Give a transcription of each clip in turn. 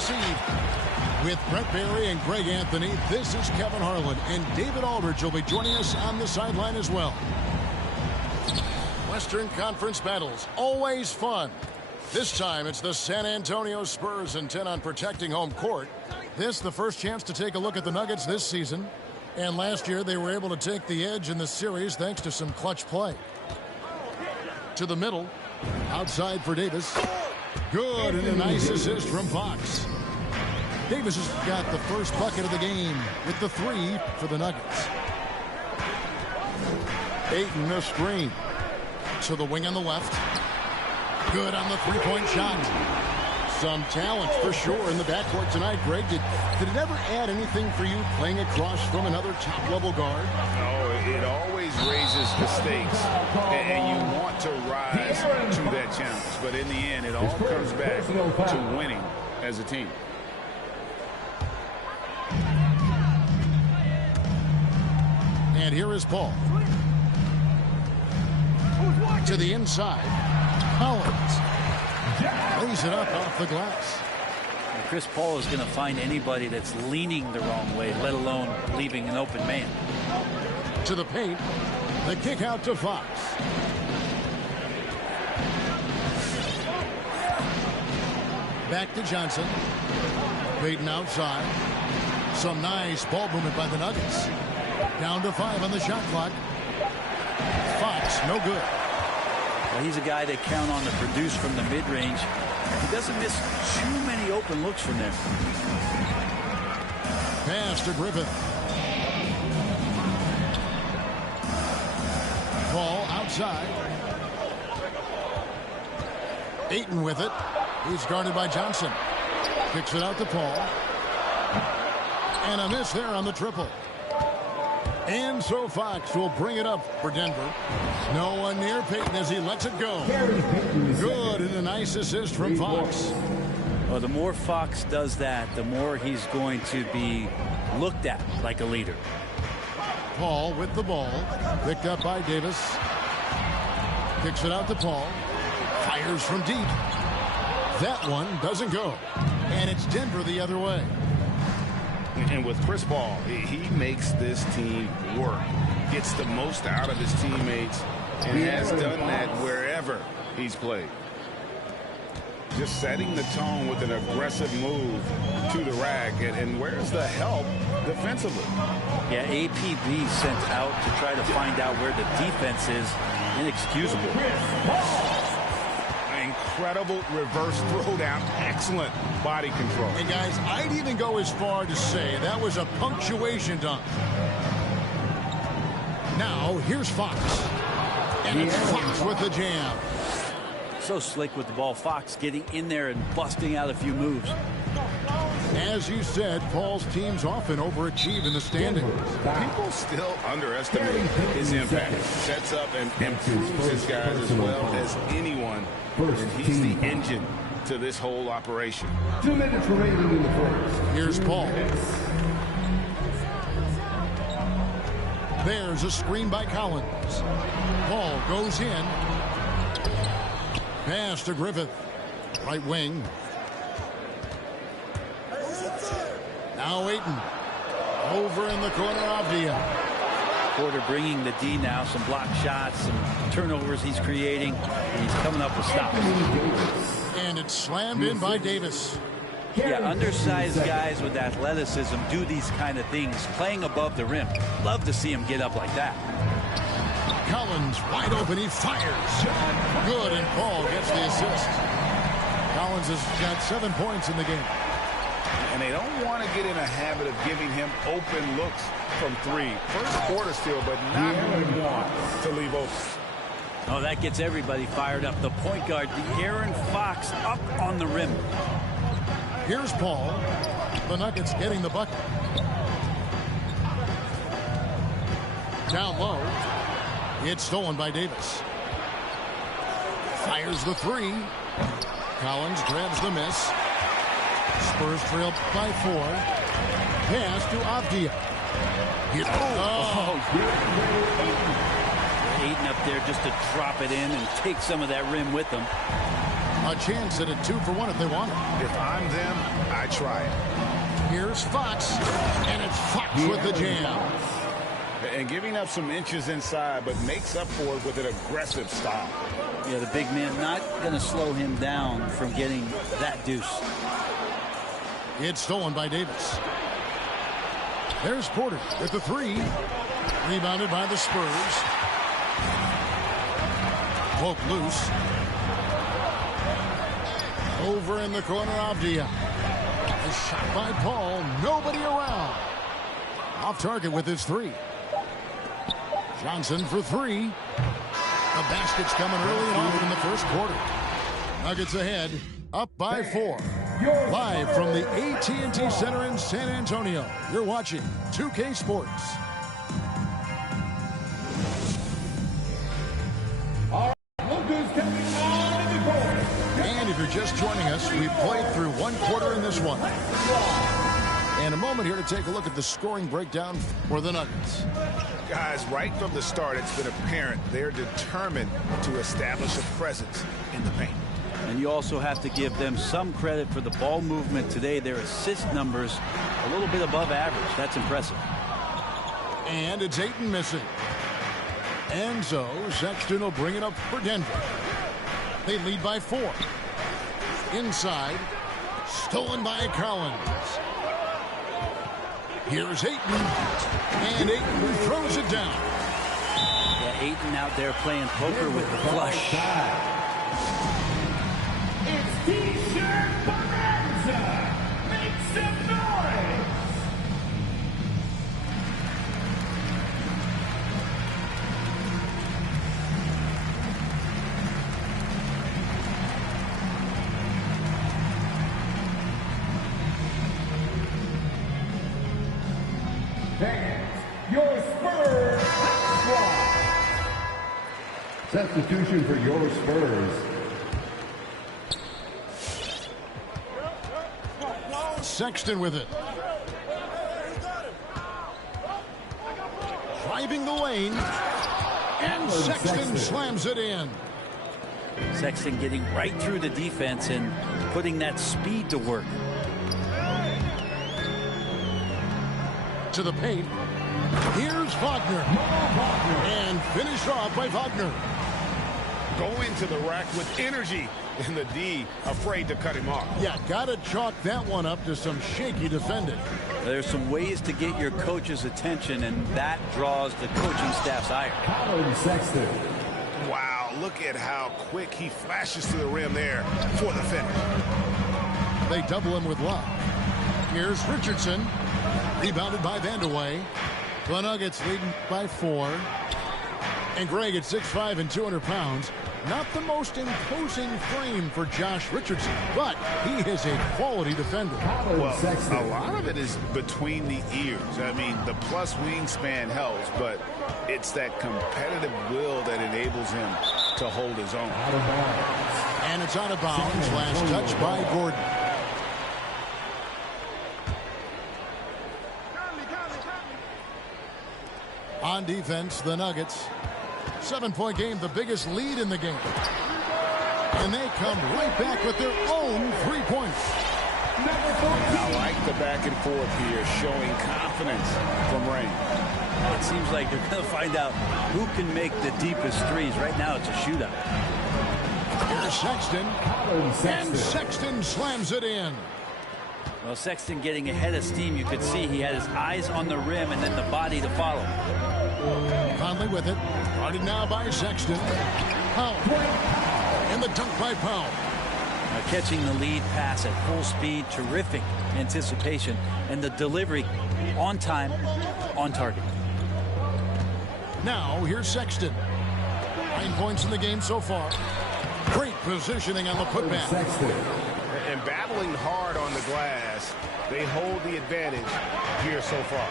Christmas Eve. With Brett Barry and Greg Anthony, this is Kevin Harlan, and David Aldridge will be joining us on the sideline as well. Western Conference battles, always fun. This time it's the San Antonio Spurs intent on protecting home court. This the first chance to take a look at the Nuggets this season. And last year they were able to take the edge in the series thanks to some clutch play. To the middle, outside for Davis. Good, and a nice assist from Fox. Davis has got the first bucket of the game with the 3 for the Nuggets. Ayton the screen. To the wing on the left. Good on the three-point shot. Some talent for sure in the backcourt tonight, Greg. Did it ever add anything for you playing across from another top-level guard? Oh, it always raises the stakes, and you want to rise to that challenge. But in the end, it all comes back to winning as a team. And here is Paul. To the inside. Collins. Lays it up off the glass. And Chris Paul is going to find anybody that's leaning the wrong way, let alone leaving an open man. To the paint. The kick out to Fox. Back to Johnson. Payton outside. Some nice ball movement by the Nuggets. Down to 5 on the shot clock. Fox, no good. Well, he's a guy they count on to produce from the mid-range. He doesn't miss too many open looks from there. Pass to Griffin. Ball outside. Ayton with it. He's guarded by Johnson. Kicks it out to Paul. And a miss there on the triple. And so Fox will bring it up for Denver. No one near Payton as he lets it go. Good, and a nice assist from Fox. Well, the more Fox does that, the more he's going to be looked at like a leader. Paul with the ball. Picked up by Davis. Kicks it out to Paul. Fires from deep. That one doesn't go. And it's Denver the other way. And with Chris Paul, he makes this team work. Gets the most out of his teammates and has done that wherever he's played. Just setting the tone with an aggressive move to the rack. And where's the help defensively? Yeah, APB sent out to try to find out where the defense is. Inexcusable. Incredible reverse throwdown. Excellent body control. And guys, I'd even go as far to say that was a punctuation dunk. Now, here's Fox. And it's Fox with the jam. So slick with the ball. Fox getting in there and busting out a few moves. As you said, Paul's teams often overachieve in the standings. People still underestimate his impact. Sets up and improves his guys as well as anyone. And he's the engine to this whole operation. 2 minutes remaining in the first. Here's Paul. There's a screen by Collins. Paul goes in. Pass to Griffith. Right wing. Now Ayton. Over in the corner of Avdija. Porter bringing the D now. Some block shots, some turnovers he's creating. And he's coming up with stops. And it's slammed in by Davis. Yeah, undersized guys with athleticism do these kind of things, playing above the rim. Love to see him get up like that. Collins wide open. He fires. Good, and Paul gets the assist. Collins has got 7 points in the game. And they don't want to get in a habit of giving him open looks from 3. First quarter still, but not want to leave open. Oh, that gets everybody fired up. The point guard, De'Aaron Fox, up on the rim. Here's Paul. The Nuggets getting the bucket. Down low. It's stolen by Davis. Fires the 3. Collins grabs the miss. Spurs trail by 4. Pass to Avdija. Ayton up there just to drop it in and take some of that rim with them. A chance at a 2-for-1 if they want it. If I'm them, I try it. Here's Fox, and it's Fox with the jam. And giving up some inches inside, but makes up for it with an aggressive stop. Yeah, the big man not going to slow him down from getting that deuce. It's stolen by Davis. There's Porter with the 3. Rebounded by the Spurs. Poke loose. Over in the corner, Avdia. A shot by Paul. Nobody around. Off target with his 3. Johnson for 3. The basket's coming early and often in the first quarter. Nuggets ahead, up by 4. Live from the AT&T Center in San Antonio, you're watching 2K Sports. And if you're just joining us, we've played through 1 quarter in this one. And a moment here to take a look at the scoring breakdown for the Nuggets. Guys, right from the start, it's been apparent they're determined to establish a presence in the paint. And you also have to give them some credit for the ball movement today. Their assist numbers a little bit above average. That's impressive. And it's Ayton missing. And so Sexton will bring it up for Denver. They lead by 4. Inside, stolen by Collins. Here's Ayton, and Ayton throws it down. Yeah, Ayton out there playing poker with the flush. It's T-shirt Bonanza. Make some noise. Your Spurs squad. Substitution for your Spurs. Sexton with it. Driving the lane. And Sexton slams it in. Sexton getting right through the defense and putting that speed to work. To the paint. Here's Wagner. And finished off by Wagner. Go into the rack with energy, and the D afraid to cut him off. Yeah, gotta chalk that one up to some shaky defending. There's some ways to get your coach's attention, and that draws the coaching staff's ire. Colin Sexton. Wow, look at how quick he flashes to the rim there for the finish. They double him with Love. Here's Richardson. Rebounded by Vandeweghe. The Nuggets leading by 4. And Greg at 6'5" and 200 pounds. Not the most imposing frame for Josh Richardson, but he is a quality defender. Well, a lot of it is between the ears. I mean, the plus wingspan helps, but it's that competitive will that enables him to hold his own. Out of bounds. And it's out of bounds. Last touch by Gordon. On defense, the Nuggets. 7-point game, the biggest lead in the game. And they come right back with their own 3-pointer. I like the back and forth here, showing confidence from Rain. It seems like they're going to find out who can make the deepest threes. Right now, it's a shootout. Here's Sexton. And Sexton slams it in. Well, Sexton getting ahead of steam. You could see he had his eyes on the rim and then the body to follow. Conley with it. Guarded now by Sexton. Powell. And the dunk by Powell. Now catching the lead pass at full speed. Terrific anticipation. And the delivery on time, on target. Now, here's Sexton. 9 points in the game so far. Great positioning on the putback. Sexton. And battling hard on the glass, they hold the advantage here so far.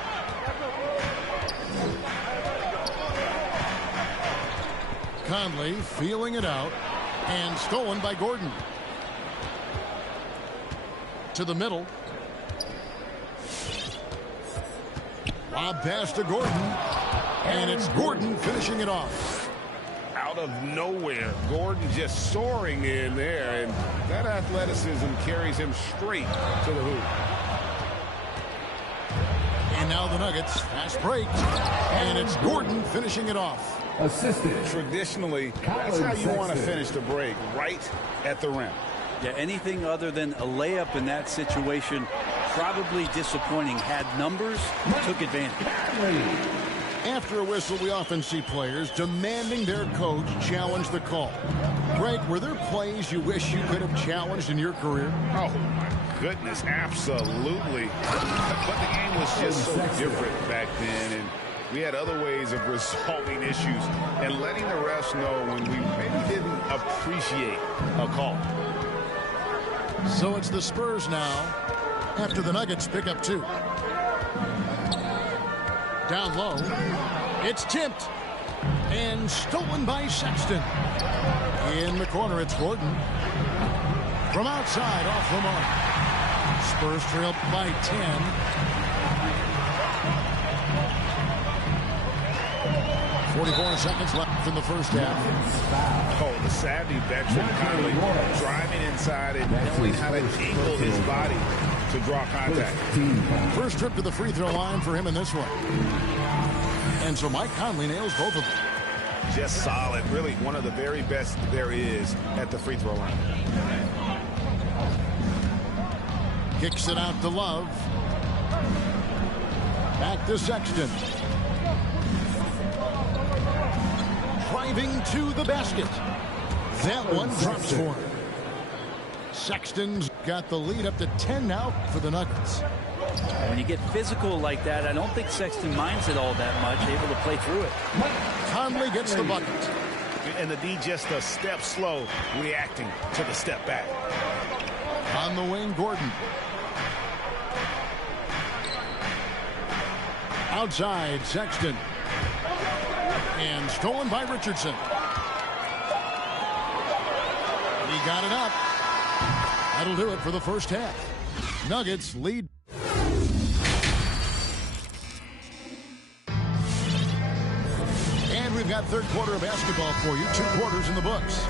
Conley feeling it out and stolen by Gordon. To the middle. Lob pass to Gordon. And it's Gordon finishing it off. Out of nowhere. Gordon just soaring in there, and that athleticism carries him straight to the hoop. And now the Nuggets, fast break, and it's Gordon finishing it off. Assistant. Traditionally, that's how you want to finish the break, right at the rim. Yeah, anything other than a layup in that situation, probably disappointing. Had numbers, took advantage. After a whistle, we often see players demanding their coach challenge the call. Greg, were there plays you wish you could have challenged in your career? Oh, my goodness, absolutely. But the game was just so different back then, and we had other ways of resolving issues and letting the refs know when we maybe didn't appreciate a call. So it's the Spurs now after the Nuggets pick up 2. Down low. It's tipped and stolen by Sexton. In the corner, it's Gordon. From outside, off the mark. Spurs trail by 10. 44 seconds left in the first half. Oh, the savvy veteran Conley driving inside and knowing how to angle his body to draw contact. First trip to the free throw line for him in this one. And so Mike Conley nails both of them. Just solid. Really one of the very best there is at the free throw line. Kicks it out to Love. Back to Sexton. Driving to the basket. That one drops for him. Sexton's got the lead up to 10 now for the Nuggets. When you get physical like that, I don't think Sexton minds it all that much, able to play through it. Conley gets the bucket. And the D just a step slow, reacting to the step back. On the wing, Gordon. Outside, Sexton. And stolen by Richardson. He got it up. That'll do it for the first half. Nuggets lead. And we've got third quarter of basketball for you. 2 quarters in the books.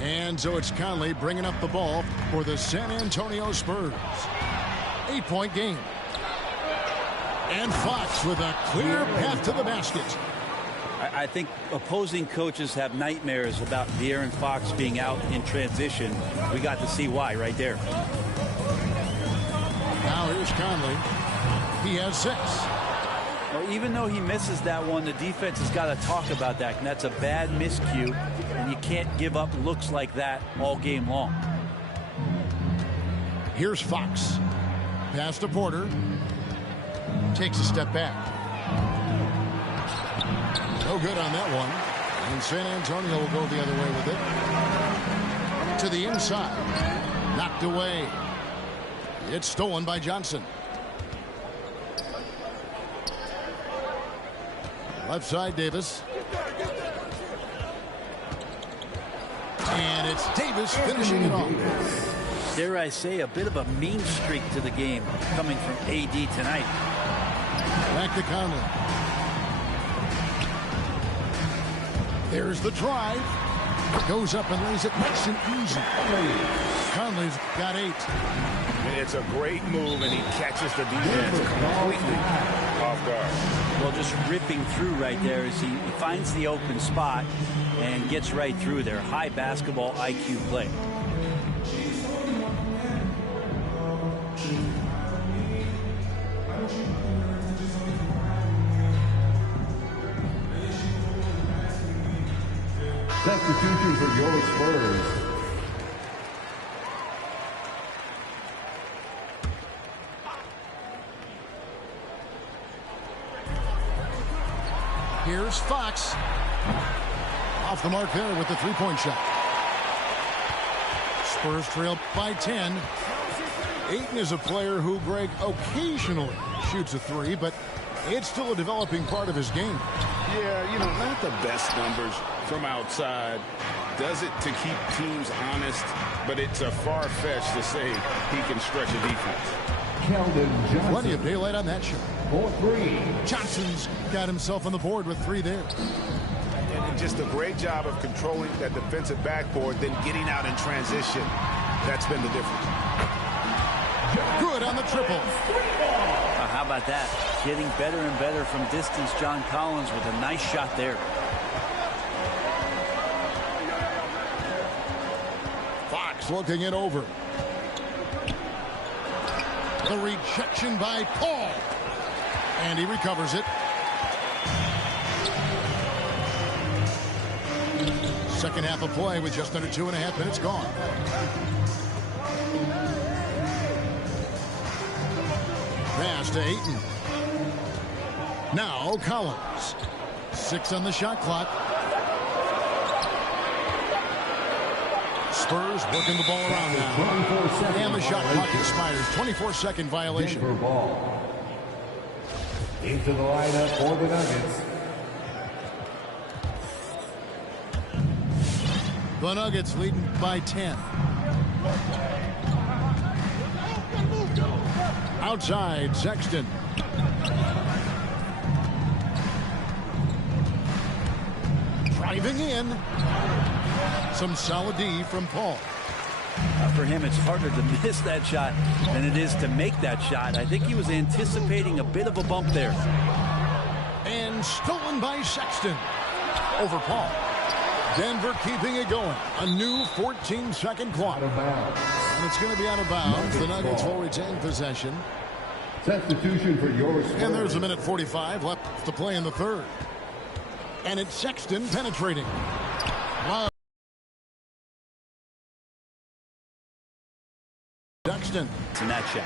And so it's Conley bringing up the ball for the San Antonio Spurs. 8-point game. And Fox with a clear path to the basket. I think opposing coaches have nightmares about De'Aaron Fox being out in transition. We got to see why right there. Now here's Conley. He has 6. Well, even though he misses that one, the defense has got to talk about that. And that's a bad miscue, and you can't give up looks like that all game long. Here's Fox. Pass to Porter. Takes a step back. No good on that one. And San Antonio will go the other way with it. To the inside. Knocked away. It's stolen by Johnson. Left side, Davis. And it's Davis finishing it off. Dare I say, a bit of a mean streak to the game coming from AD tonight. Back to Conley. There's the drive. Goes up and lays it nice and easy. Conley's got 8. It's a great move, and he catches the defense completely off guard. Well, just ripping through right there as he finds the open spot and gets right through there. High basketball IQ play. Substitution for your Spurs. Here's Fox. Off the mark there with the 3-point shot. Spurs trail by 10. Ayton is a player who, Greg, occasionally shoots a 3, but it's still a developing part of his game. Yeah, you know, not the best numbers from outside. Does it to keep teams honest, but it's a far-fetched to say he can stretch a defense. Keldon Johnson. Plenty of daylight on that shot. For 3. Johnson's got himself on the board with 3 there. And just a great job of controlling that defensive backboard, then getting out in transition. That's been the difference. Good on the triple. How about that? Getting better and better from distance, John Collins, with a nice shot there. Fox looking it over. The rejection by Paul. And he recovers it. Second half of play with just under 2.5 minutes gone. Pass to Ayton. Now Collins. 6 on the shot clock. Spurs working the ball around now. And the shot clock expires. 24-second violation. Denver ball. Into the lineup for the Nuggets. The Nuggets leading by 10. Outside, Sexton. Driving in. Some solid D from Paul. For him, it's harder to miss that shot than it is to make that shot. I think he was anticipating a bit of a bump there. And stolen by Sexton. Over Paul. Denver keeping it going. A new 14-second clock. Out of bounds. And it's going to be out of bounds. The Nuggets will retain possession. Substitution for your Spurs. And there's a minute 45 left to play in the third. And it's Sexton penetrating. Wow. Sexton. In that shot.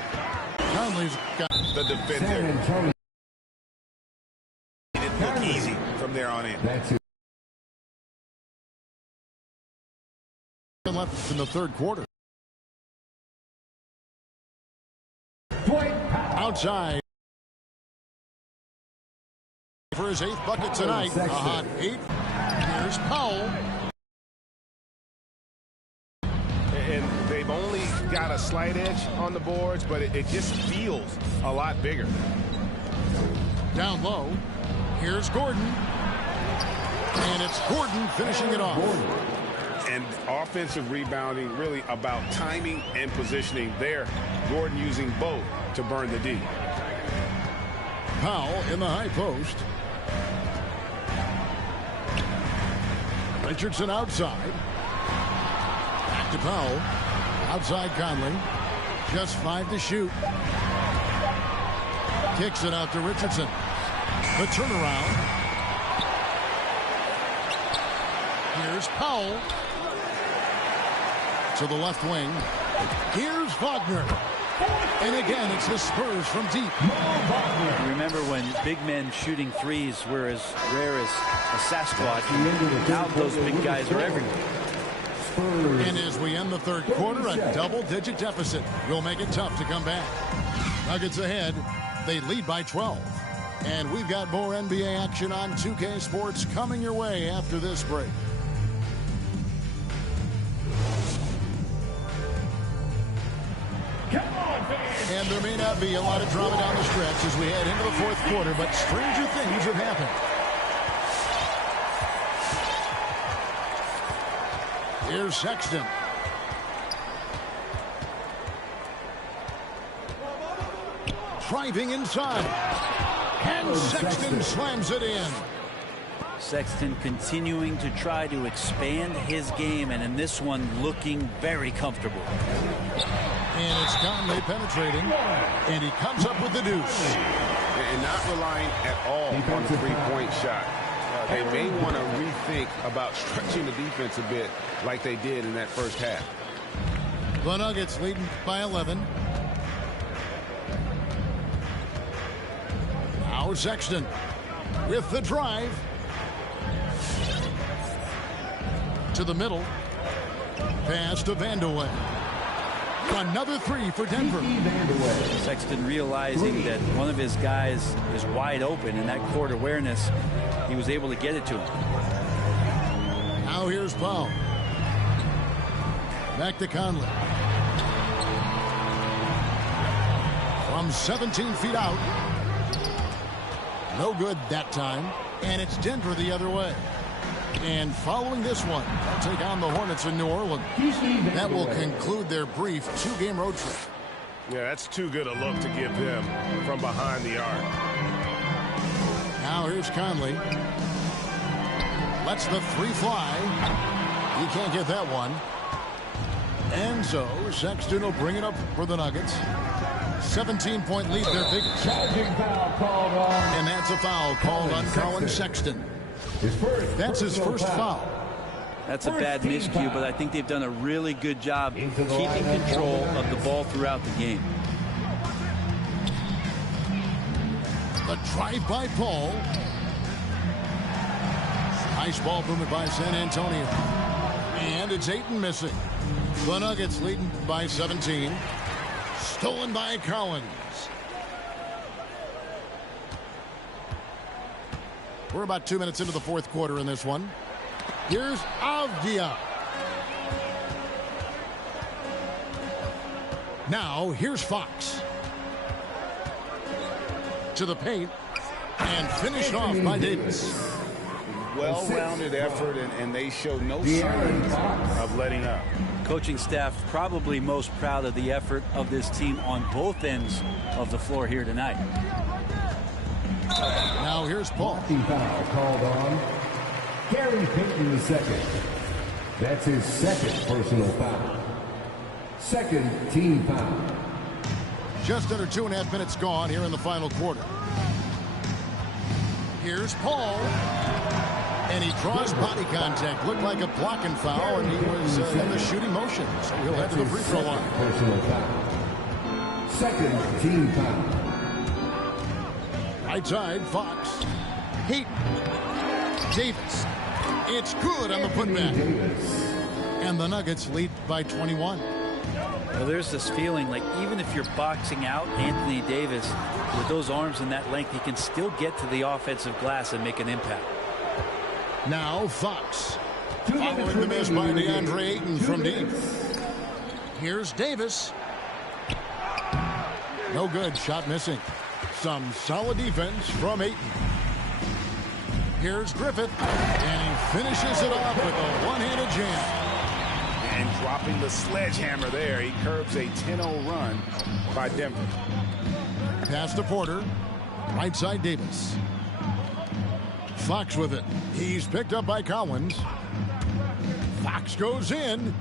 Conley's got The San defender Antonio. didn't look easy from there on in. That's it. left in the third quarter. Outside. For his 8th bucket tonight. A hot 8. Here's Powell. And they've only got a slight edge on the boards, but it just feels a lot bigger. Down low. Here's Gordon. And it's Gordon finishing it off. And offensive rebounding really about timing and positioning there. Gordon using both to burn the D. Powell in the high post. Richardson outside. Back to Powell. Outside Conley. Just 5 to shoot. Kicks it out to Richardson. The turnaround. Here's Powell. To the left wing. Here's Wagner. And again, it's the Spurs from deep. Remember when big men shooting threes were as rare as a Sasquatch? Now those big guys are everywhere. And as we end the third quarter, a double-digit deficit will make it tough to come back. Nuggets ahead. They lead by 12. And we've got more NBA action on 2K Sports coming your way after this break. And there may not be a lot of drama down the stretch as we head into the fourth quarter, but stranger things have happened. Here's Sexton. Driving inside. And Sexton slams it in. Sexton continuing to try to expand his game, and in this one looking very comfortable. And it's Conley penetrating, and he comes up with the deuce. And not relying at all on the three-point shot. They may want to rethink about stretching the defense a bit like they did in that first half. The Nuggets leading by 11. Now Sexton with the drive. To the middle. Pass to Vandeweghe. Another 3 for Denver. Sexton realizing that one of his guys is wide open, and that court awareness, he was able to get it to him. Now here's Powell. Back to Conley. from 17 feet out. No good that time. And it's Denver the other way. And following this one, they'll take on the Hornets in New Orleans. That will conclude their brief 2-game road trip. Yeah, that's too good a look to give them from behind the arc. Now here's Conley. Lets the 3 fly. He can't get that one. And so Sexton will bring it up for the Nuggets. 17-point lead, their biggest. Charging foul called on. And that's a foul called on Colin Sexton. That's his first foul. That's a bad miscue, but I think they've done a really good job keeping control of the ball throughout the game. The drive by Paul. Nice ball movement by San Antonio. And it's Ayton missing. The Nuggets leading by 17. Stolen by Collins. We're about 2 minutes into the fourth quarter in this one. Here's Avdia. Now here's Fox. To the paint. And finished off by Davis. Well-rounded effort, and they show no signs of letting up. Coaching staff probably most proud of the effort of this team on both ends of the floor here tonight. Now here's Paul. Foul called on Gary Payton II. That's his second personal foul. Second team foul. Just under 2.5 minutes gone here in the final quarter. Here's Paul. And he draws body contact. Looked like a blocking foul, and he was in the shooting motion. So he'll head to the free throw line. Personal foul. Second team foul. Right side, Fox. Heat. Davis. It's good on the putback. And the Nuggets lead by 21. Well, there's this feeling like even if you're boxing out Anthony Davis with those arms and that length, he can still get to the offensive glass and make an impact. Now Fox. Following the miss by DeAndre Ayton from deep. Here's Davis. No good. Shot missing. Some solid defense from Ayton. Here's Griffith. And he finishes it off with a one-handed jam. And dropping the sledgehammer there, he curbs a 10-0 run by Denver. Pass to Porter. Right side Davis. Fox with it. He's picked up by Collins. Fox goes in.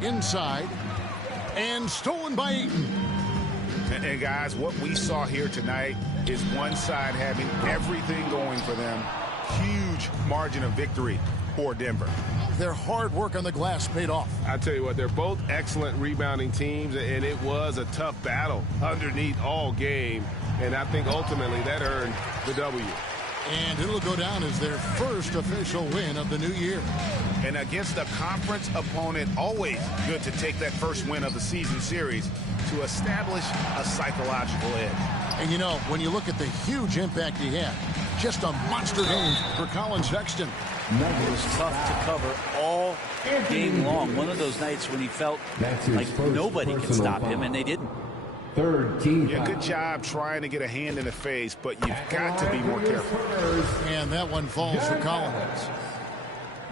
Inside. And stolen by Ayton. And guys, what we saw here tonight is one side having everything going for them. Huge margin of victory for Denver. Their hard work on the glass paid off. I tell you what, they're both excellent rebounding teams, and it was a tough battle underneath all game. And I think ultimately that earned the W. And it'll go down as their first official win of the new year. And against a conference opponent, always good to take that first win of the season series to establish a psychological edge. And you know, when you look at the huge impact he had, just a monster game for Colin Sexton. It was tough to cover all game long. One of those nights when he felt like nobody could stop him, and they didn't. Third team Yeah, good job trying to get a hand in the face, but you've got to be more careful. And that one falls for Collins.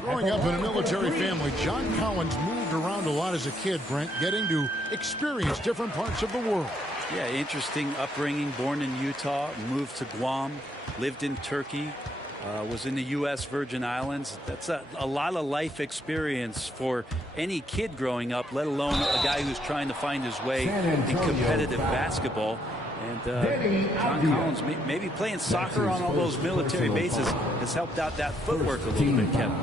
Growing up in a military family, John Collins moved around a lot as a kid, Brent, getting to experience different parts of the world. Yeah, interesting upbringing. Born in Utah, moved to Guam, lived in Turkey, was in the U.S. Virgin Islands. That's a lot of life experience for any kid growing up, let alone a guy who's trying to find his way in competitive basketball. And John Collins, maybe playing soccer on all those military bases, has helped out that footwork a little bit, Kevin.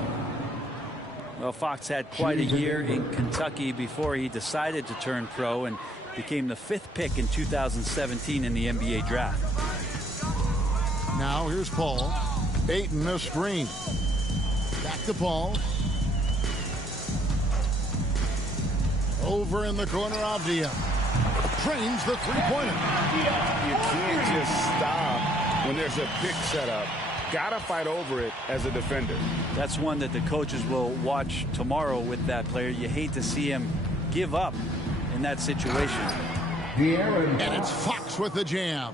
Well, Fox had quite a year in Kentucky before he decided to turn pro and became the 5th pick in 2017 in the NBA draft. Now here's Paul. Ayton a screen. Back to Paul. Over in the corner, Avdia. Trains the three-pointer. You can't just stop when there's a pick set up. Gotta fight over it as a defender. That's one that the coaches will watch tomorrow with that player. You hate to see him give up in that situation. And it's Fox Brooks with the jam.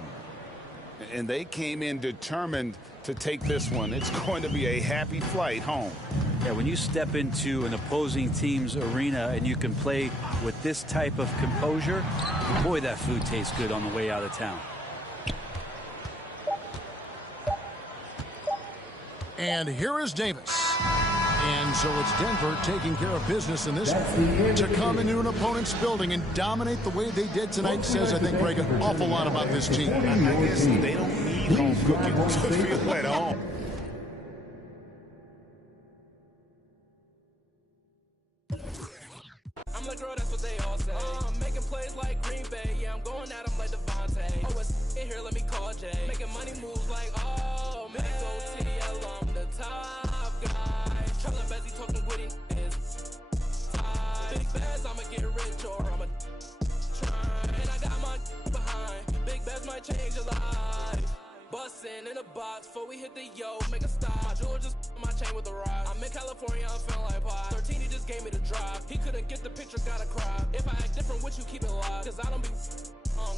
And they came in determined to take this one. It's going to be a happy flight home. Yeah, when you step into an opposing team's arena and you can play with this type of composure, boy, that food tastes good on the way out of town. And here is Davis. And so it's Denver taking care of business in this one. To come into an opponent's building and dominate the way they did tonight says, I think, Greg, an awful lot about this team. I guess they don't need home cooking to feel at home. I'm the girl, that's what they all say. I'm making plays like Green Bay, yeah, I'm going at them like Devontae. Oh, it's in here, let me call Jay. Making money moves like, oh, man. Go TL, I'm the top guy. Traveling busy, talking witty is tight. Big bags, I'ma get rich or I'ma try. And I got my behind. Big bags might change your life. Bustin' in a box before we hit the yo, make a stop. My jewel just my chain with a rock. I'm in California, I'm feeling like pie. 13, he just gave me the drop. He couldn't get the picture, gotta cry. If I act different, would you keep it live? Cause I don't be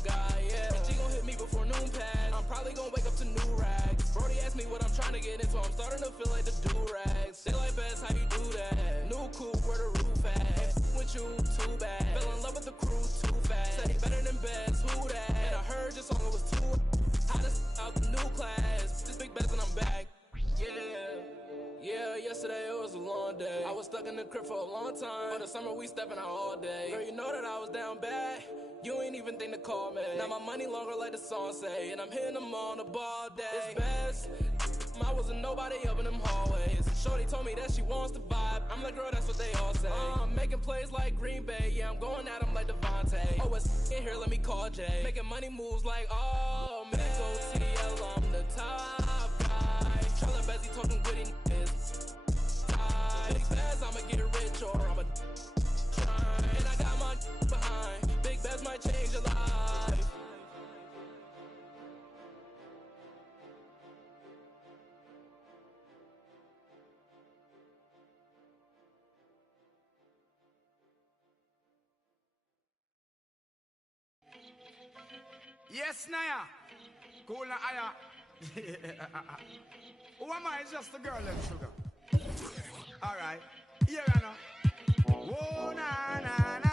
guy, yeah. And she gon' hit me before noon pad. I'm probably gon' wake up to new rags. Brody asked me what I'm trying to get into. I'm starting to feel like the do-rags. They like best, how you do that? New coupe, where the roof at? With you, too bad. Fell in love with the crew, too fast. Said he better than best, who that? And I heard your song, it was too hottest out the new class. This big best and I'm back. Yeah, yesterday it was a long day. I was stuck in the crib for a long time. For the summer we stepping out all day. Girl, you know that I was down bad. You ain't even think to call me. Now my money longer like the song say. And I'm hitting them on the ball day. It's best. I wasn't nobody up in them hallways. Shorty told me that she wants to vibe. I'm like, girl, that's what they all say. I'm making plays like Green Bay. Yeah, I'm going at them like Devontae. Oh, it's in here, let me call Jay. Making money moves like, oh, man. Go TL, I'm the top guy. Traveling busy, talking witty is tight. Big bags, I'ma get rich or I'ma try. And I got my behind. Big bags might change your life. Yes, Naya. Cool na aya. Who am I? It's just a girl and sugar. All right. Here I know. Whoa, na na na.